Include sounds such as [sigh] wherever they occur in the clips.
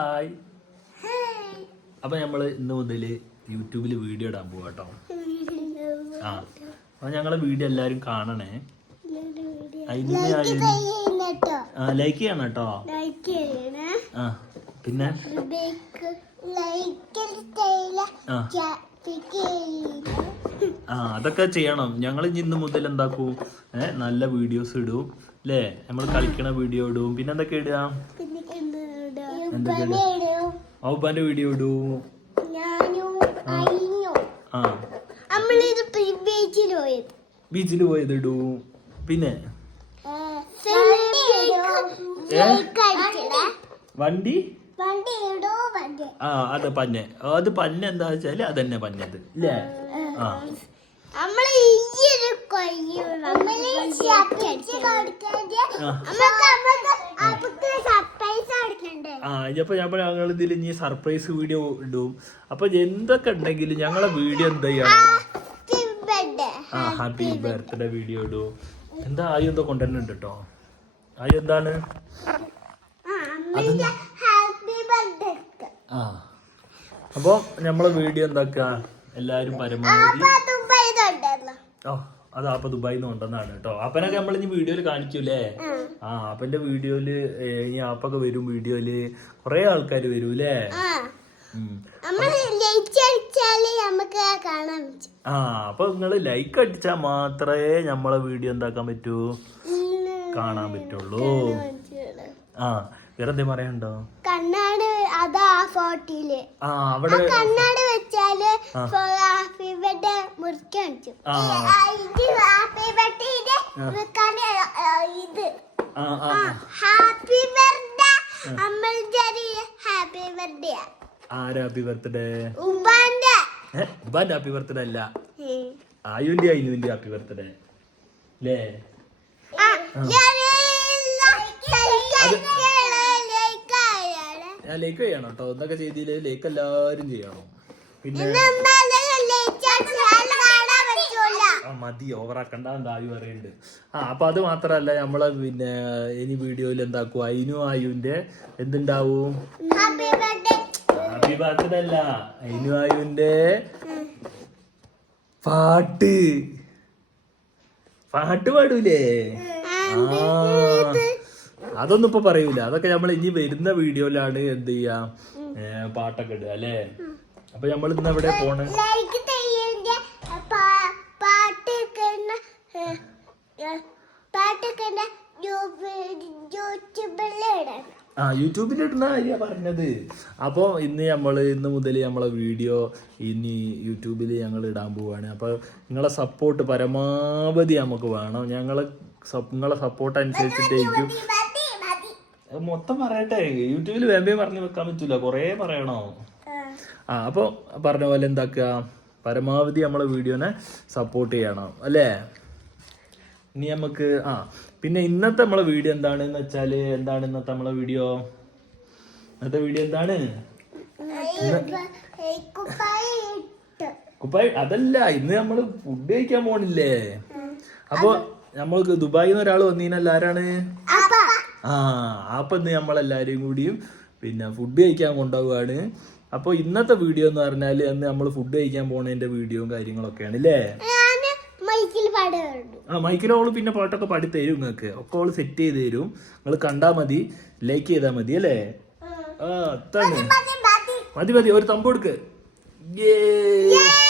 Hi അപ്പൊ നമ്മൾ ഇന്ന് മുതൽ യൂട്യൂബിൽ വീഡിയോ ഇടാൻ പോവാ കേട്ടോ ആ. അപ്പൊ ഞങ്ങളെ വീഡിയോ എല്ലാരും കാണണേ. ആ ലൈക്ക് ചെയ്യണം കേട്ടോ ആ പിന്നെ? ആ. ആ അതൊക്കെ ചെയ്യണം. ഞങ്ങൾ ഇന്ന് മുതൽ എന്താക്കും? ഏഹ് നല്ല വീഡിയോസ് ഇടും. അല്ലേ നമ്മൾ കളിക്കണ വീഡിയോ ഇടും. പിന്നെ എന്തൊക്കെ ഇടുക ഔബാന്റെ വീഡിയോ ഇടും. ഞാനും അയിനും ആ. നമ്മളിത് പ്രിവേജിൽ പോയത് ബീച്ചിൽ പോയത് ഇടും. പിന്നെ? വണ്ടി? വണ്ടി ഇടോ വണ്ടി. ആ അത് പന്നെ അത് പന്നെ എന്താ വെച്ചാൽ അതന്നെ പന്നത് ഇല്ലേ? ആ. നമ്മൾ ആ. ഇപ്പൊ ഞാൻ ഞങ്ങൾ ഇതിൽ ഇനി സർപ്രൈസ് വീഡിയോ ഇടും. അപ്പൊ എന്തൊക്കെ ഉണ്ടെങ്കിലും ഞങ്ങളെ വീഡിയോ എന്താ ചെയ്യണം ആ ഹാപ്പി ബർത്ത്ഡേ വീഡിയോ ഇടും. എന്താ ആയി എന്തോ കൊണ്ടുവരുന്നുണ്ട് കേട്ടോ ആയി എന്താണ്? ആ അപ്പൊ നമ്മളെ വീഡിയോ എന്താക്കുക എല്ലാരും പരമാവധി ഓ അത് അപ്പൊ ദുബായിൽ നിന്ന് കൊണ്ടുവന്നാണ് കേട്ടോ. അപ്പനൊക്കെ നമ്മൾ ഇനി വീഡിയോയിൽ കാണിക്കൂലേ ആ അപ്പന്റെ വീഡിയോയിൽ ഇനി അപ്പൊക്കെ വരും വീഡിയോയിൽ. കൊറേ ആൾക്കാർ വരൂലേ ആ. അപ്പൊ നിങ്ങൾ ലൈക്ക് അടിച്ചാൽ മാത്രമേ നമ്മളെ വീഡിയോ എന്താക്കാൻ പറ്റൂ? കാണാൻ പറ്റുള്ളൂ. ആ വേറെ എന്തേ പറയാനുണ്ടോ? കണ്ണാട് അതാ ആ അവിടെ കണ്ണാട് വെച്ചാൽ. ഹാപ്പി ബർത്ത്ഡേ മുറിക്കാൻ ഇത് ഹാപ്പി ബർത്ത്ഡേ. ആ. Happy birthday. ആരാ ഹാപ്പി ബർത്ത്ഡേ? ഉമ്മാന്റെ. ഹാപ്പി ബർത്ത്ഡേ അല്ല. ആയുന്റെ അയിനുവിന്റെ ഹാപ്പി ബർത്ത്ഡേ. അല്ലേ ആ, ഞാൻ like like ആയാണ്. ഞാൻ ലേക്ക് ചെയ്യണം കേട്ടോ. എന്തൊക്കെ ചെയ്തില്ലേ ലേക്ക് എല്ലാരും ചെയ്യണം. പിന്നെ മതി ഓവറാക്കണ്ട എന്താ ആയു പറയുന്നുണ്ട് ആ അപ്പൊ അത് മാത്രല്ല നമ്മളെ പിന്നെ ഇനി വീഡിയോയിൽ എന്താക്കും? അയിനു ആയുവിന്റെ എന്തുണ്ടാവും? ഹാപ്പി ബർത്ത്ഡേ അല്ല അയിനു ആയുവിന്റെ പാട്ട്. പാട്ട് പാടൂലേ? ആ. അതൊന്നും ഇപ്പൊ പറയൂല. അതൊക്കെ നമ്മൾ ഇനി വരുന്ന വീഡിയോയിലാണ് എന്ത് ചെയ്യാ പാട്ടൊക്കെ ഇടുക അല്ലേ? അപ്പൊ നമ്മൾ ഇന്ന് എവിടെ പോണേ. ആ യൂട്യൂബിൽ ഇടുന്ന കാര്യ പറഞ്ഞത്. അപ്പോൾ ഇന്ന് നമ്മൾ ഇന്ന് മുതൽ നമ്മളെ വീഡിയോ ഇനി യൂട്യൂബിൽ ഞങ്ങൾ ഇടാൻ പോവാണ്. അപ്പോൾ നിങ്ങളെ സപ്പോർട്ട് പരമാവധി നമുക്ക് വേണം. ഞങ്ങൾ നിങ്ങളെ സപ്പോർട്ട് അനുസരിച്ചിട്ടായിരിക്കും മൊത്തം പറയട്ടെ. യൂട്യൂബിൽ വേമ്പേ പറഞ്ഞു വെക്കാൻ പറ്റൂല. കുറേ പറയണോ? ആ. അപ്പൊ അപ്പോൾ പറഞ്ഞ പോലെ എന്താക്കുക? പരമാവധി നമ്മളെ വീഡിയോനെ സപ്പോർട്ട് ചെയ്യണം. അല്ലേ? ഇനി നമുക്ക് ആ പിന്നെ ഇന്നത്തെ നമ്മളെ വീഡിയോ എന്താണെന്ന് വെച്ചാൽ എന്താണ് ഇന്നത്തെ നമ്മളെ വീഡിയോ? ഇന്നത്തെ വീഡിയോ എന്താണ്? കുപ്പായം അതല്ല ഇന്ന് നമ്മൾ ഫുഡ് കഴിക്കാൻ പോണില്ലേ? അപ്പൊ നമ്മൾക്ക് ദുബായിൽ നിന്ന് ഒരാൾ വന്നീനല്ല. ആരാണ്? ആ അപ്പൊ ഇന്ന് നമ്മളെല്ലാവരും കൂടിയും പിന്നെ ഫുഡ് കഴിക്കാൻ കൊണ്ടുപോവാണ്. അപ്പോൾ ഇന്നത്തെ വീഡിയോ എന്ന് പറഞ്ഞാൽ അന്ന് നമ്മൾ ഫുഡ് കഴിക്കാൻ പോണതിന്റെ വീഡിയോയും കാര്യങ്ങളൊക്കെയാണ് അല്ലേ ആ മൈക്കിൽ ഓൾ പിന്നെ പാട്ടൊക്കെ പാടി തരും നിങ്ങൾക്ക് ഒക്കെ ഓൾ സെറ്റ് ചെയ്ത് തരും നിങ്ങൾ കണ്ടാ മതി ലൈക്ക് ചെയ്താൽ മതി അല്ലേ? ആ. അതാണ്. മതി, മതി. ഒരു തമ്പ് കൊടുക്ക്. Yay!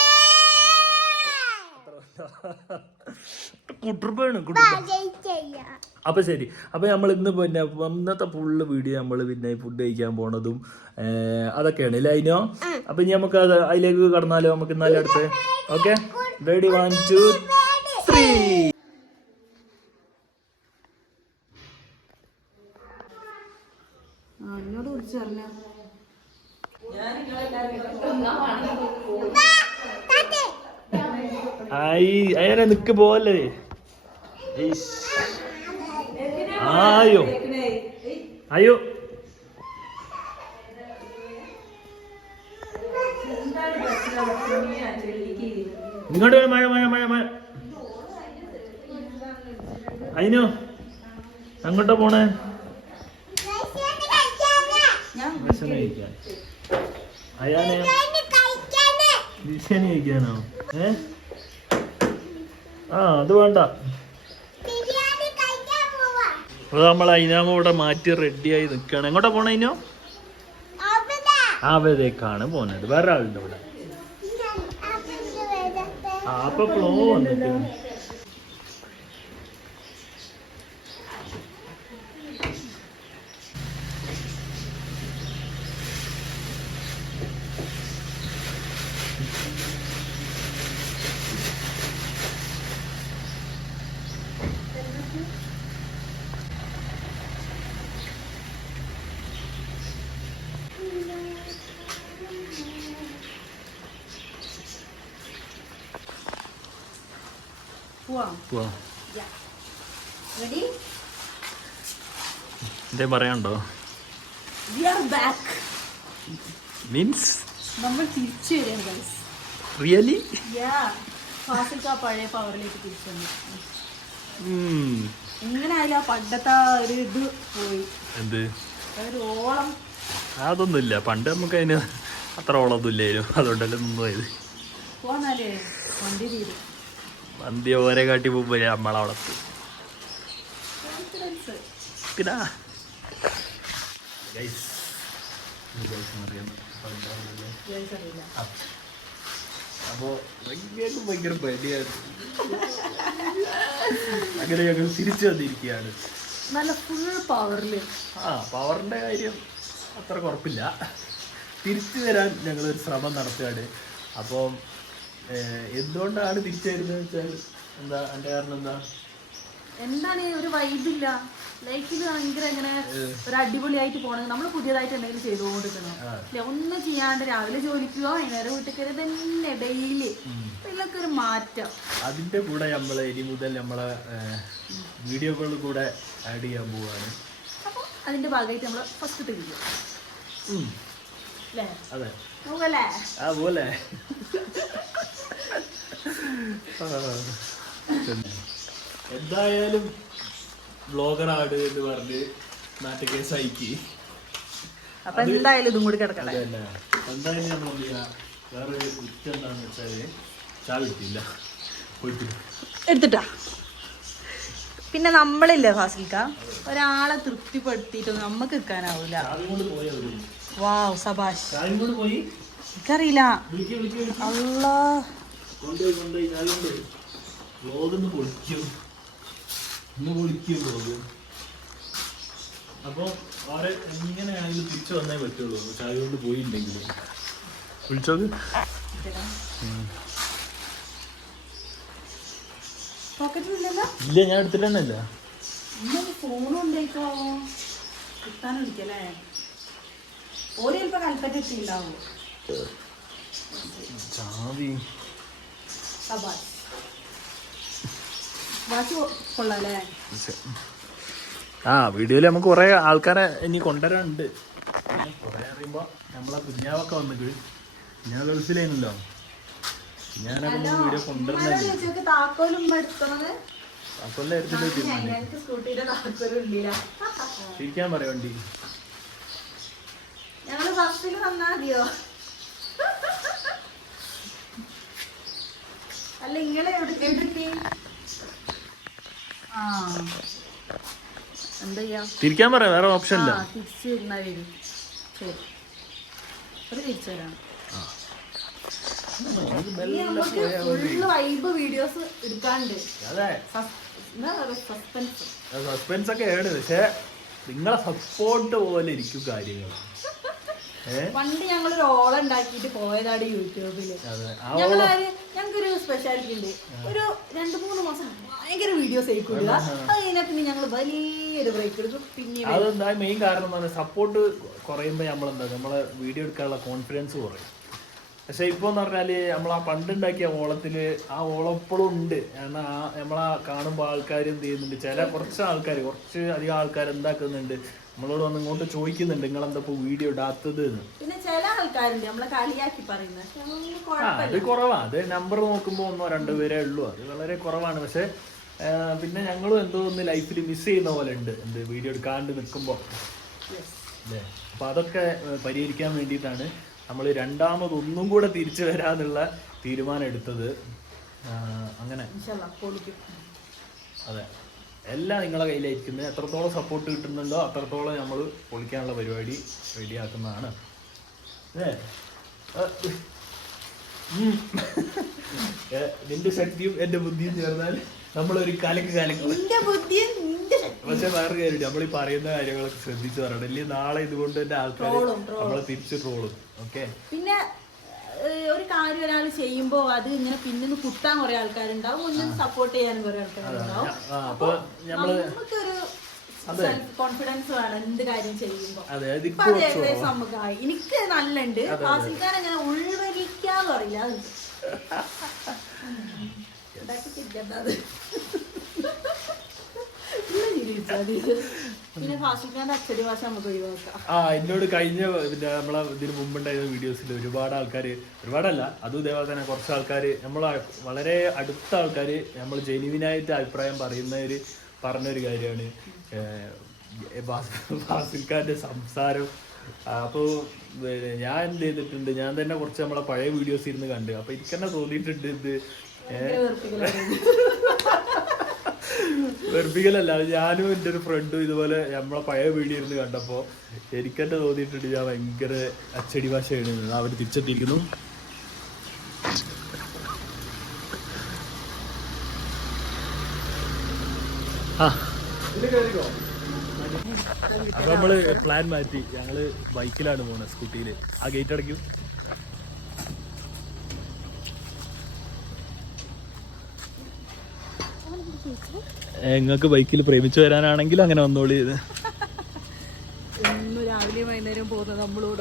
കുട്ടുറുപ്പാണ്. അപ്പൊ ശരി. അപ്പൊ നമ്മൾ ഇന്ന് പിന്നെ ഇന്നത്തെ ഫുള്ള് വീഡിയോ നമ്മൾ പിന്നെ ഫുഡ് കഴിക്കാൻ പോണതും അതൊക്കെയാണ്. ഇല്ല അതിനോ അപ്പൊ ഇനി നമുക്ക് അത് അതിലേക്ക് കടന്നാലോ? നമുക്ക് ഇന്നാലും അടുത്ത്. Okay ready one two three എന്നോട് താത്തേ, ആയി അയ്യനെ നിക്ക് പോവല്ലേ. ആയോ? അയ്യോ ഇങ്ങോട്ട് മഴ മഴ മഴ മഴ. അയിനോ? അങ്ങോട്ടാ പോണേ. ഭക്ഷണം കഴിക്കാൻ. അയാനെ ഭീഷണി കഴിക്കാന്? ബിരിയാണി കഴിക്കാനോ? ഏ? ആ അത് വേണ്ട. അത് നമ്മൾ അതിനാകുമ്പോൾ മാറ്റി റെഡിയായി നിൽക്കുകയാണ് എങ്ങോട്ടാ പോണ അതിനോ പോകുന്നത് വേറെ ആളുണ്ട് ഇവിടെ. ആ അപ്പൊ ഫ്ലോ വന്നിട്ട്. എന്തേ പറയാണ്ടോ വി ആർ ബാക്ക് മീൻസ് നമ്മൾ തിരിച്ചു വരികയാണ് റിയലി യാ ഫാസിൽക്ക് ആ പഴയ പവറിലേക്ക് തിരിച്ചു വന്നു. എങ്ങനെ ആയാലും ആ പണ്ടത്തെ ഒരു ഇത് പോയി. എന്ത്? ഓളം. അതൊന്നുമില്ല പണ്ട് നമുക്ക് അതിന് അത്ര ഓളൊന്നും ഇല്ലായിരുന്നു അതുകൊണ്ടല്ലേ നിന്നത്. പോന്നാലേ വണ്ടി തീരും. മന്തി ഓരെ കാട്ടി പോകുമ്പോ നമ്മളവിടെ പിന്നെ? ഗൈസ് അറിയില്ല അപ്പോ ഭയങ്കര ഭയങ്കര പേടിയായിരുന്നു അങ്ങനെ ഞങ്ങൾ തിരിച്ചു വന്നിരിക്കുകയാണ്. നല്ല ഫുൾ പവറിൽ ആ പവറിന്റെ കാര്യം അത്ര കുഴപ്പമില്ല. തിരിച്ചു വരാൻ ഞങ്ങൾ ഒരു ശ്രമം നടത്തുകയാണ്. അപ്പോൾ എന്തുകൊണ്ടാണ് തിരിച്ചു വരുന്നത് വെച്ചാൽ എന്താ എന്റെ കാരണം എന്താ? എന്താണ് ഒരു വൈബില്ല ലൈഫിൽ ഭയങ്കര ഇങ്ങനെ ഒരു അടിപൊളിയായിട്ട് പോണത് നമ്മൾ പുതിയതായിട്ട് എന്തെങ്കിലും ചെയ്തുകൊണ്ടിരിക്കണം അല്ലെ ഒന്നും ചെയ്യാണ്ട് രാവിലെ ജോലിക്കുക വൈകുന്നേരം വീട്ടിൽ കയറി തന്നെ ഡെയിലി ഇതിലൊക്കെ ഒരു മാറ്റം. അതിന്റെ കൂടെ നമ്മൾ ഇനി മുതൽ നമ്മളെ വീഡിയോകളിൽ കൂടെ ആഡ് ചെയ്യാൻ പോവാണ്. അപ്പോൾ അതിന്റെ ഭാഗമായിട്ട് നമ്മൾ ഫസ്റ്റ് തിരിക്കും അല്ലേ അതെ. നോക്കല്ലേ ആ പോലെ ആ. [laughs] എന്തായാലും ബ്ലോഗറാണ് എന്ന് പറഞ്ഞ് നാട്ടു കേസ് അയക്കി അപ്പൊ എന്തായാലും ഇതും കൂടി കിടക്കട്ടെ. എന്തായാലും നമ്മൾ വേറെ കുറ്റം എന്താണെന്ന് വെച്ചാൽ ചാവിട്ടില്ല എടുത്തിട്ടാ? പിന്നെ നമ്മളില്ലേ ഫാസിൽക്ക? ഒരാളെ തൃപ്തിപ്പെടുത്തിയിട്ടൊന്നും നമുക്ക് നിൽക്കാനാവൂല. വാ സബാഷ്. എനിക്കറിയില്ല. അല്ലാ കൊണ്ടുപോയി കൊണ്ടുപോയി ചാവി കൊണ്ടുപോയി വ്ലോഗ് ഒന്ന് പൊളിക്കും. ഇന്ന് പൊളിക്കും വ്ലോഗ് അപ്പോൾ അവരെ എങ്ങനെയാണെങ്കിലും തിരിച്ചു വന്നേ പറ്റുള്ളൂ. ചാവി കൊണ്ട് പോയില്ലെങ്കിൽ പോക്കറ്റിലില്ലല്ലോ ഇല്ല ഞാൻ എടുത്തിട്ട് തന്നെ ഇല്ല ഫോണും ഉണ്ടായിക്കോ കിട്ടാനും വിളിക്കല്ലേ ഓര് ചിലപ്പോ കൽപ്പറ്റ എത്തിണ്ടാവും ചാവി. സബാഷ് ബാക്കി കൊള്ളാല്ലേ ആ വീഡിയോയിൽ നമുക്ക് കുറെ ആൾക്കാരെ ഇനി കൊണ്ടുവരാനുണ്ട്. കുറെ അറിയുമ്പോ നമ്മളെ കുഞ്ഞാവൊക്കെ വന്നിട്ട് ഞാൻ ഗൾഫിലായിരുന്നല്ലോ ഞാനൊക്കെ വീഡിയോ കൊണ്ടുവരുന്നില്ല ചോദിച്ചോക്ക് താക്കോലും എടുത്തത് അപ്പൊല്ലേ എടുത്തിട്ട് തീരുമാനം ഞങ്ങൾക്ക് സ്കൂട്ടിയുടെ താക്കോലും ഇല്ല ഇരിക്കാൻ പറയാം വണ്ടി. ഞങ്ങൾ വന്നാ മതിയോ? അല്ല ഇങ്ങളെ തിരിക്കാൻ പറയാം വേറെ ഓപ്ഷൻ ഇല്ല. ആ തിരിച്ചു വരുന്ന വരും. ശരി. ഒരു തിരിച്ചു സസ്പെൻസ് ഒക്കെ ആണ് പക്ഷെ നിങ്ങളെ സപ്പോർട്ട് പോലെ ഇരിക്കും കാര്യങ്ങൾ പണ്ട് ഞങ്ങളൊരു ഓള ഉണ്ടാക്കിയിട്ട് പോയതാണ് യൂട്യൂബിൽ. ഞങ്ങളൊരു ഞങ്ങൾക്കൊരു സ്പെഷ്യാലിറ്റി ഉണ്ട്. ഒരു രണ്ട് മൂന്ന് മാസം ഭയങ്കര വീഡിയോസ് ആയിക്കൊള്ളുക അത് കഴിഞ്ഞാൽ പിന്നെ ഞങ്ങൾ വലിയൊരു ബ്രേക്ക് എടുക്കും പിന്നെ അതെന്താ? മെയിൻ കാരണം എന്താണ് സപ്പോർട്ട് കുറയുമ്പോൾ നമ്മളെന്താ? നമ്മളെ വീഡിയോ എടുക്കാനുള്ള കോൺഫിഡൻസ് കുറയും. പക്ഷെ ഇപ്പോൾ എന്ന് പറഞ്ഞാൽ നമ്മൾ ആ പണ്ടുണ്ടാക്കിയ ഓളത്തിൽ ആ ഓളം ഇപ്പോഴും ഉണ്ട്. കാരണം ആ നമ്മളാ കാണുമ്പോൾ ആൾക്കാർ എന്ത് ചെയ്യുന്നുണ്ട്? ചില കുറച്ച് ആൾക്കാർ കുറച്ച് അധികം ആൾക്കാർ എന്താക്കുന്നുണ്ട്? നമ്മളോട് വന്ന് ഇങ്ങോട്ട് ചോദിക്കുന്നുണ്ട് നിങ്ങൾ എന്താ വീഡിയോ ഇടാത്തത്? പിന്നെ ചില ആൾക്കാരുണ്ട് നമ്മളെ കളിയാക്കി പറയുന്നത്. അത് കുറവാണ് അത് നമ്പർ നോക്കുമ്പോൾ ഒന്നോ രണ്ടോ പേരേ ഉള്ളൂ. അത് വളരെ കുറവാണ്. പക്ഷെ പിന്നെ ഞങ്ങളും എന്തോ ഒന്ന് ലൈഫിൽ മിസ് ചെയ്യുന്ന പോലെ ഉണ്ട്. എന്ത് വീഡിയോ എടുക്കാണ്ട് നിൽക്കുമ്പോൾ Yes. അല്ലേ? അപ്പോൾ അതൊക്കെ പരിഹരിക്കാൻ വേണ്ടിയിട്ടാണ് നമ്മൾ രണ്ടാമത് ഒന്നും കൂടെ തിരിച്ചു വരാന്നുള്ള തീരുമാനം എടുത്തത്. അങ്ങനെ. അതെ. എല്ലാം നിങ്ങളെ കയ്യിലായിരിക്കുന്നത്. എത്രത്തോളം സപ്പോർട്ട് കിട്ടുന്നുണ്ടോ അത്രത്തോളം നമ്മൾ പൊളിക്കാനുള്ള പരിപാടി റെഡിയാക്കുന്നതാണ് അല്ലേ? ആ, നിന്റെ ശക്തിയും എന്റെ ബുദ്ധിയും ചേർന്നാൽ നമ്മളൊരു കലക്ക് കലക്ക്. പക്ഷെ വേറെ കാര്യം നമ്മൾ ഈ പറയുന്ന കാര്യങ്ങളൊക്കെ ശ്രദ്ധിച്ചു പറയണം. ഇല്ലെങ്കിൽ നാളെ ഇതുകൊണ്ട് തന്നെ ആൾക്കാർ. നമ്മളെ തിരിച്ചു ട്രോളും. ഓക്കെ? പിന്നെ ഒരു കാര്യം ഒരാൾ ചെയ്യുമ്പോൾ അത് ഇങ്ങനെ പിന്നിന്ന് കുത്താൻ കുറെ ആൾക്കാരുണ്ടാവും ഒന്നും സപ്പോർട്ട് ചെയ്യാനും കുറെ ആൾക്കാരുണ്ടാവും. അപ്പൊ നമുക്കൊരു കോൺഫിഡൻസ് വേണം എന്ത് കാര്യം ചെയ്യുമ്പോൾ ഏകദേശം നമുക്കായി എനിക്ക് നല്ലുണ്ട്. ഫാസിൽക്കാൻ അങ്ങനെ ഉൾവലിക്കാന്ന് പറയില്ല അതുണ്ട് ഉണ്ടാക്കി തിരിക്കണ്ട അത്. [laughs] [laughs] ഇല്ല ചിരിച്ചാ മതി. പിന്നെ ഫാസിൽഖാന്റെ അച്ചടി ഭാഷ നമുക്ക് ഒഴിവാക്കാം ആ എന്നോട് കഴിഞ്ഞ പിന്നെ നമ്മളെ ഇതിന് മുമ്പുണ്ടായിരുന്ന വീഡിയോസിൽ ഒരുപാട് ആൾക്കാർ ഒരുപാടല്ല അതും ഇതേപോലെ തന്നെ കുറച്ച് ആൾക്കാർ നമ്മൾ വളരെ അടുത്ത ആൾക്കാർ നമ്മൾ ജെനുവിനായിട്ട് അഭിപ്രായം പറയുന്നവർ പറഞ്ഞൊരു കാര്യമാണ് ഫാസിൽ ഖാന്റെ സംസാരം അപ്പോൾ ഞാൻ എന്ത് ചെയ്തിട്ടുണ്ട് ഞാൻ തന്നെ കുറച്ച് നമ്മളെ പഴയ വീഡിയോസ് ഇരുന്ന് കണ്ട് അപ്പോൾ എനിക്ക് തന്നെ തോന്നിയിട്ടുണ്ട് ഇത്. അത് ഞാനും എന്റെ ഒരു ഫ്രണ്ടും ഇതുപോലെ നമ്മളെ പഴയ വീഡിയോ ഇരുന്ന് കണ്ടപ്പോൾ എനിക്കെന്നെ തോന്നിയിട്ടുണ്ട് ഞാൻ ഭയങ്കര അച്ചടി ഭാഷയാണ് അവർ തിരിച്ചെത്തിയിരിക്കുന്നു. നമ്മൾ പ്ലാൻ മാറ്റി. ഞങ്ങൾ ബൈക്കിലാണ് പോകുന്നത് സ്കൂട്ടിയിൽ ആ ഗേറ്റ് അടയ്ക്കും. നിങ്ങൾക്ക് ബൈക്കിൽ പ്രേമിച്ചു വരാനാണെങ്കിൽ അങ്ങനെ വന്നോളി.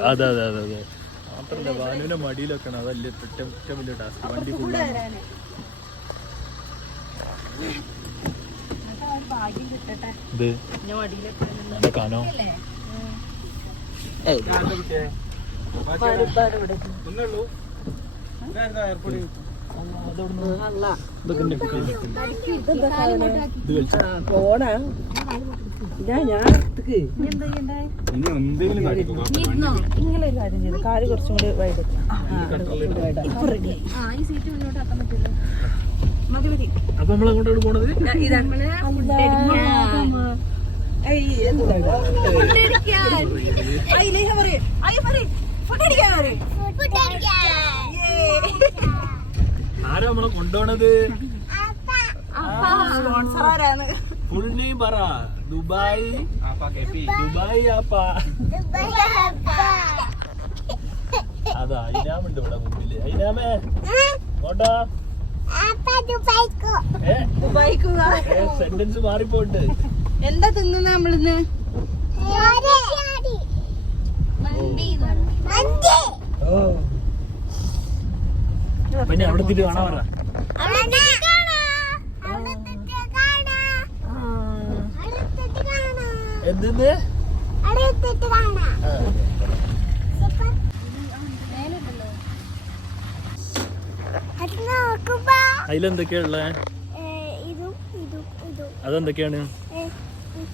അതെ അതെ അതെ അതെ. മാത്രല്ല ഭാനുവിന്റെ മടിയിലൊക്കെ അതല്ലേ ഏറ്റവും വലിയ ടാസ്ക്. വണ്ടി ഇത് കാനോ? ഇതൊക്കെ കിട്ടി. ഇത് കളിച്ചോ? കാൽ കുറച്ചും കൂടി വൈകിട്ട് അപ്പൊ നമ്മൾ അങ്ങോട്ടോട് പോണത് ആരാ നമ്മളെ കൊണ്ടുപോണത്? സ്പോൺസർ ആരാണ്? ഫുൾ നെയിം പറ. ദുബായ്. ദുബായ് ആപ്പ അതാ ഇനാമുണ്ട് ഇവിടെ മുമ്പിൽ. ഇനാമേ ദുബായിക്കുക സെന്റൻസ് മാറിപ്പോണ്ട് എന്താ തിന്നുന്ന നമ്മളിന്ന്? പിന്നെ അവിടെ തിരി കാണാൻ പറ. എന്തെന്ന്? അതിലെന്തൊക്കെയാ അതെന്തൊക്കെയാണ്? ഏ, ഉം,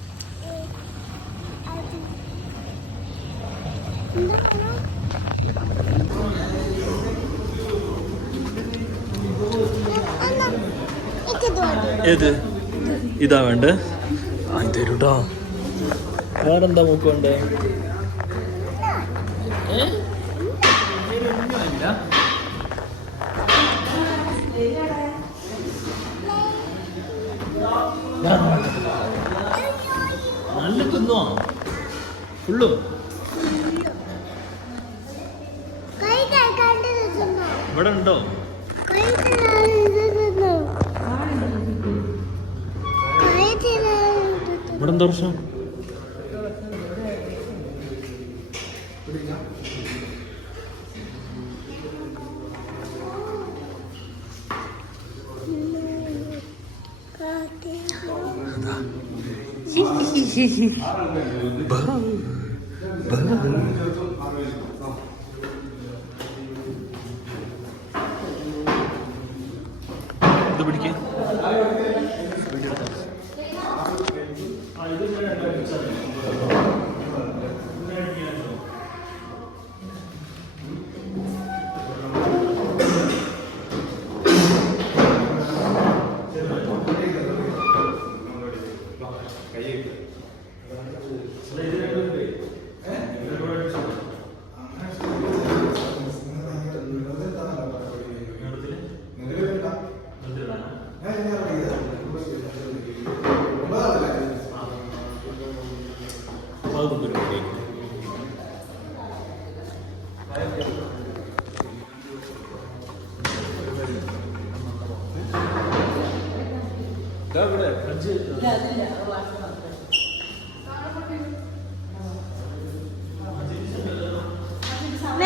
ഏ, അത്. എന്താണ്? അണ്ണാ, എനിക്കിത് മതി. ഏത്? ഇതാ വേണ്ടേ? ആ തരൂട്ടോ. വേറെന്താ മൂക്ക് വേണ്ടേ. നല്ല തിന്നോ ഫുള്ളും. ഇവിടെ എന്താ പ്രശ്നം Bye. ഇത്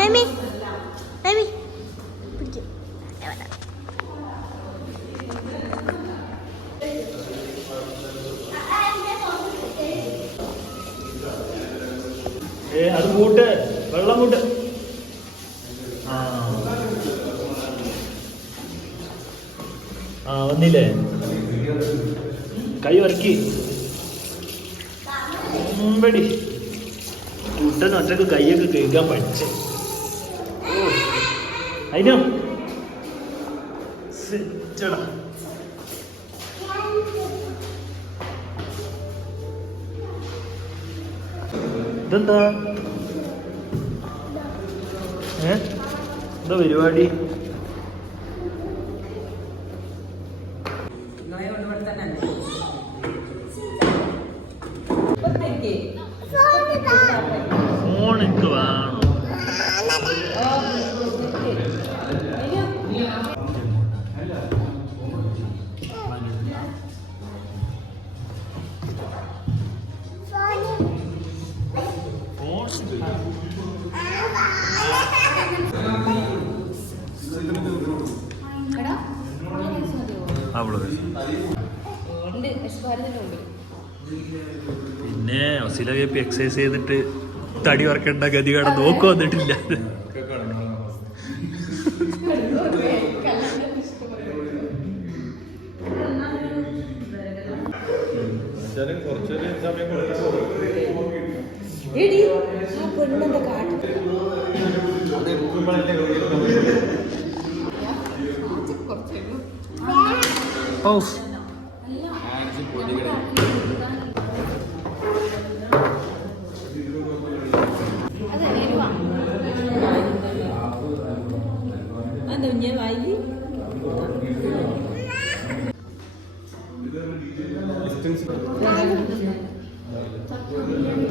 മേമി മേമി പിടിക്ക്. അത് കൂട്ട്. വെള്ളം കൂട്ട്. ആ. വന്നില്ലേ? കൈ വരക്കി. മുമ്പടി കുട്ടൻ ഒറ്റയ്ക്ക് കൈയൊക്കെ കഴിക്കാൻ പഠിച്ച്. ഇതെന്താ? ഏ? എന്താ പരിപാടി? അവൾ. പിന്നെ ഒസില കേപ്പി എക്സസൈസ് ചെയ്തിട്ട് തടി വറക്കേണ്ട ഗതി കട നോക്കു വന്നിട്ടില്ല കുറച്ചൊരു സമയം കൊടുത്തു എടി ആ പെണ്ണെന്താ കാട്ടും ഓ എന്താ ഞാൻ വായി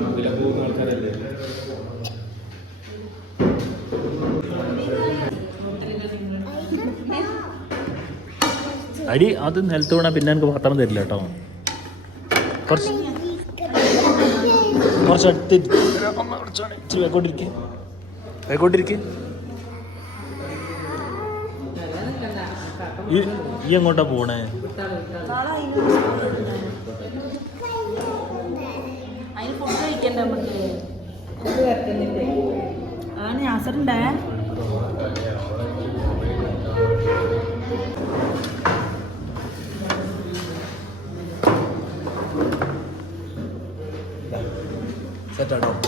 അതിലെ പോകുന്ന ആൾക്കാരല്ലേ അടി അത് നിലത്ത് വേണം പിന്നെ എനിക്ക് പാത്രം തരില്ല കേട്ടോ. കുറച്ച് കുറച്ച് അടുത്ത് ഇച്ചിരി വേക്കോട്ടിരിക്കെ വേക്കോട്ടിരിക്കെ ഈ എങ്ങോട്ടാ പോണേ? ആണ് സെറ്റാട്ടോ ഇത്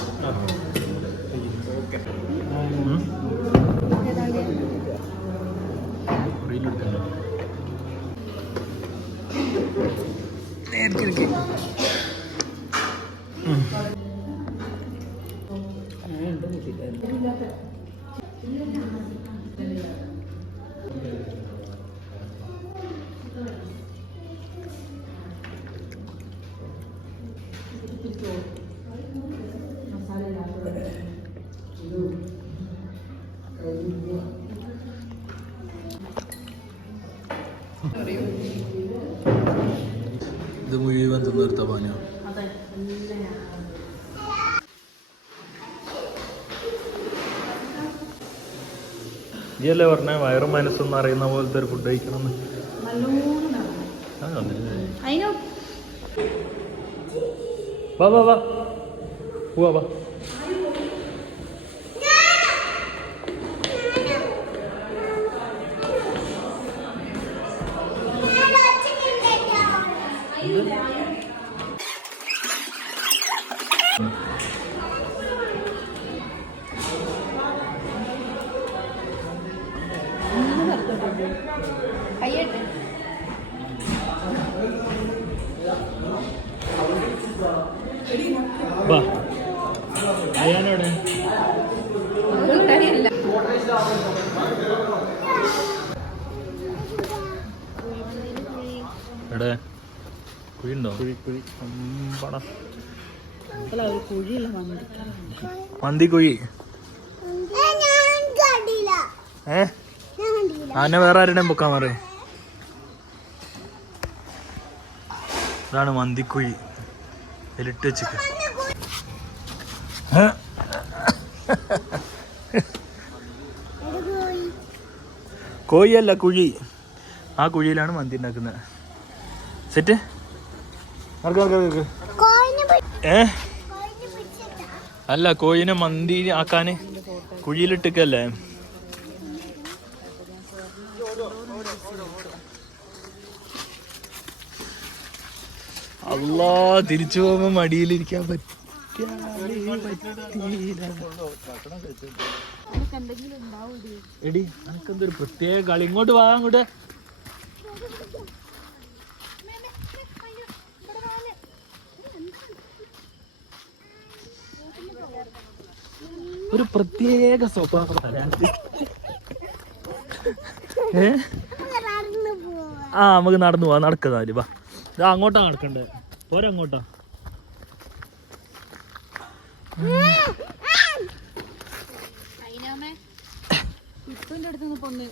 നീയല്ലേ പറഞ്ഞ വയറും മനസ്സൊന്നും അറിയുന്ന പോലത്തെ ഒരു ഫുഡ് കഴിക്കണം വാ വാ വാ. പോവാ വാ. അല്ല ഒരു കുഴിയല്ല വന്നിട്ട് മന്തി കുഴി ഞാൻ ഏ ആനെ വേറെ ആരുടെയും പൊക്കാൻ പറയും. ഇതാണ് മന്തിക്കുഴി. ഇതിലിട്ട് വെച്ചിട്ട് കോഴിയല്ല കുഴി. ആ കുഴിയിലാണ് മന്തി ഉണ്ടാക്കുന്നത്. സെറ്റ്? ഏ? അല്ല കോഴിനെ മന്തി ആക്കാന് കുഴിയിലിട്ടിക്കല്ലേ? അല്ലാ തിരിച്ചു പോകുമ്പോ മടിയിലിരിക്കാൻ പറ്റിയ. എടി എനിക്കെന്തൊരു പ്രത്യേക കളി? ഇങ്ങോട്ട് വാ അങ്ങോട്ട്. ഒരു പ്രത്യേക സ്വഭാവം തരാണ്ട് ഏ? ആ നമുക്ക് നടന്നു പോവാ. നടക്കുന്നാൽ വാ. ഇതാ അങ്ങോട്ടാ നടക്കണ്ടേ? പോരെ അങ്ങോട്ടാ. അതിനാമേ ഇപ്പൊ അടുത്തൊന്നും നിന്ന് പൊന്ന്